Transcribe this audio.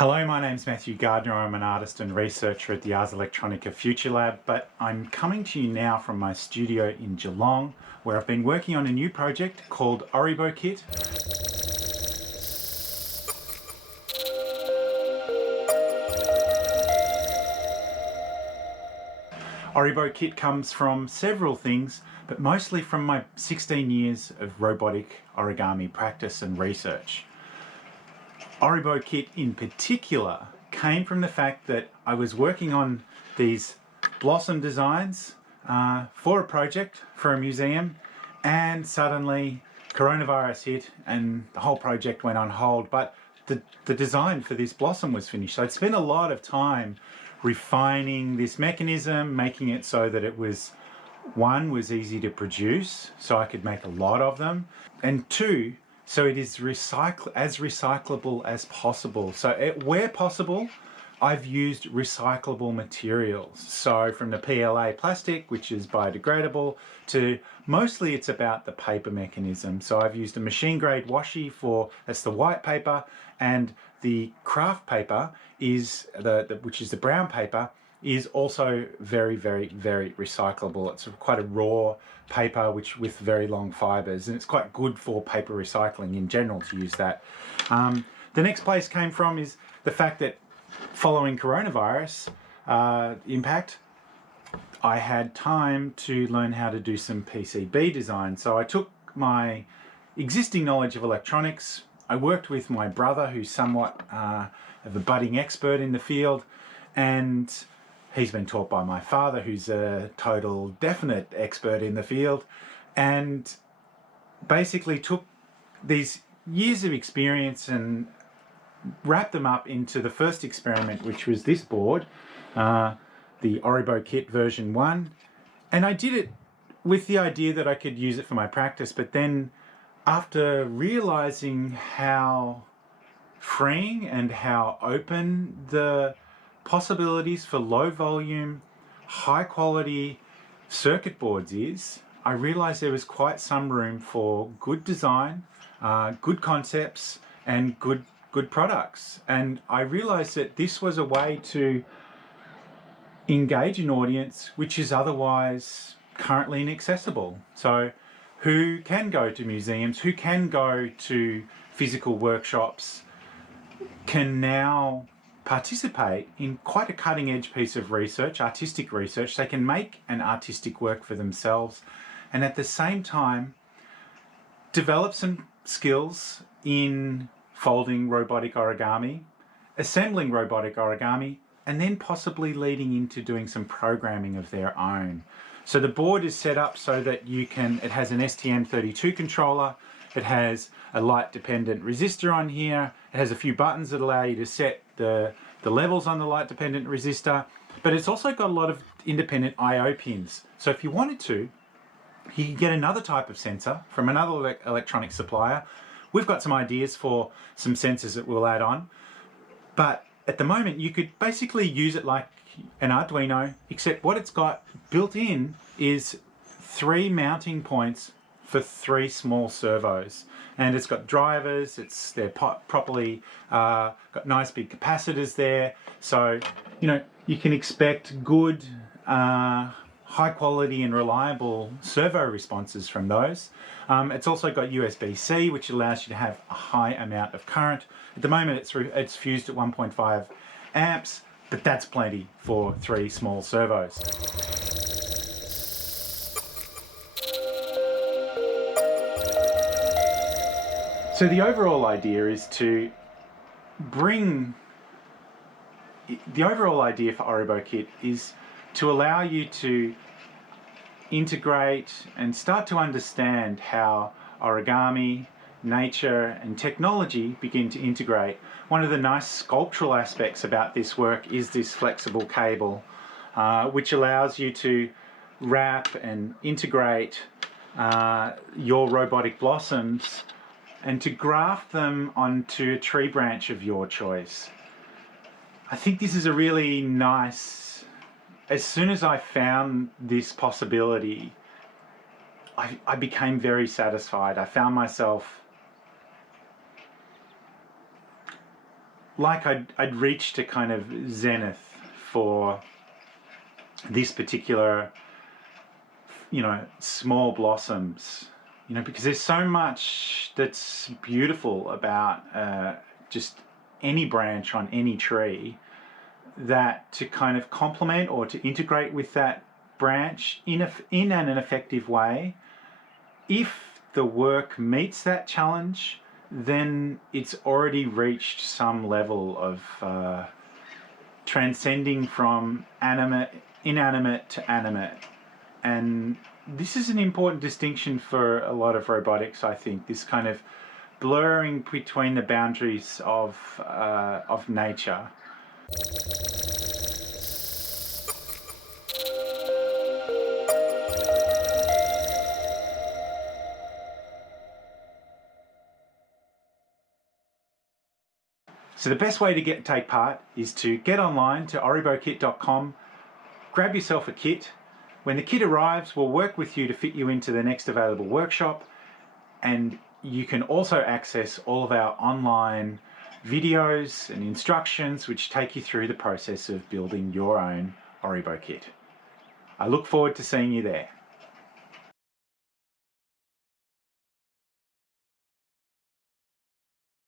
Hello, my name's Matthew Gardiner. I'm an artist and researcher at the Ars Electronica Future Lab, but I'm coming to you now from my studio in Geelong, where I've been working on a new project called Oribokit. Oribokit comes from several things, but mostly from my 16 years of robotic origami practice and research. Oribokit in particular came from the fact that I was working on these blossom designs for a project for a museum, and suddenly coronavirus hit and the whole project went on hold, but the design for this blossom was finished. So I'd spent a lot of time refining this mechanism, making it so that it was, one, was easy to produce, so I could make a lot of them, and two, so it is as recyclable as possible. So where possible, I've used recyclable materials. So from the PLA plastic, which is biodegradable, to mostly it's about the paper mechanism. So I've used a machine grade washi that's the white paper, and the craft paper is which is the brown paper, is also very, very, very recyclable. It's quite a raw paper with very long fibers, and it's quite good for paper recycling in general to use that. The next place came from is the fact that following coronavirus impact, I had time to learn how to do some PCB design. So I took my existing knowledge of electronics, I worked with my brother, who's somewhat of a budding expert in the field, and he's been taught by my father, who's a total definite expert in the field, and basically took these years of experience and wrapped them up into the first experiment, which was this board, the Oribokit version 1. And I did it with the idea that I could use it for my practice, but then after realizing how freeing and how open the possibilities for low volume, high quality circuit boards is, I realized there was quite some room for good design, good concepts, and good products. And I realized that this was a way to engage an audience which is otherwise currently inaccessible. So who can go to museums, who can go to physical workshops, can now participate in quite a cutting-edge piece of research, artistic research. They can make an artistic work for themselves, and at the same time develop some skills in folding robotic origami, assembling robotic origami, and then possibly leading into doing some programming of their own. So the board is set up so that it has an STM32 controller, it has a light dependent resistor on here, it has a few buttons that allow you to set the levels on the light dependent resistor, but it's also got a lot of independent I/O pins. So if you wanted to, you can get another type of sensor from another electronic supplier. We've got some ideas for some sensors that we'll add on, but at the moment you could basically use it like an Arduino, except what it's got built in is 3 mounting points for 3 small servos, and it's got drivers, they're properly got nice big capacitors there, so you can expect good high quality and reliable servo responses from those. It's also got USB-C, which allows you to have a high amount of current. At the moment it's fused at 1.5 amps, but that's plenty for 3 small servos. So the overall idea for Oribokit is to allow you to integrate and start to understand how origami, nature, and technology begin to integrate. One of the nice sculptural aspects about this work is this flexible cable, which allows you to wrap and integrate your robotic blossoms and to graft them onto a tree branch of your choice. I think this is a really nice, as soon as I found this possibility, I became very satisfied. I found myself like I'd reached a kind of zenith for this particular, small blossoms, because there's so much that's beautiful about just any branch on any tree, that to kind of complement or to integrate with that branch in an effective way, if the work meets that challenge, then it's already reached some level of transcending from inanimate to animate. And this is an important distinction for a lot of robotics, I think, this kind of blurring between the boundaries of nature. So the best way to take part is to get online to oribokit.com, grab yourself a kit. When the kit arrives, we'll work with you to fit you into the next available workshop, and you can also access all of our online videos and instructions which take you through the process of building your own Oribokit. I look forward to seeing you there.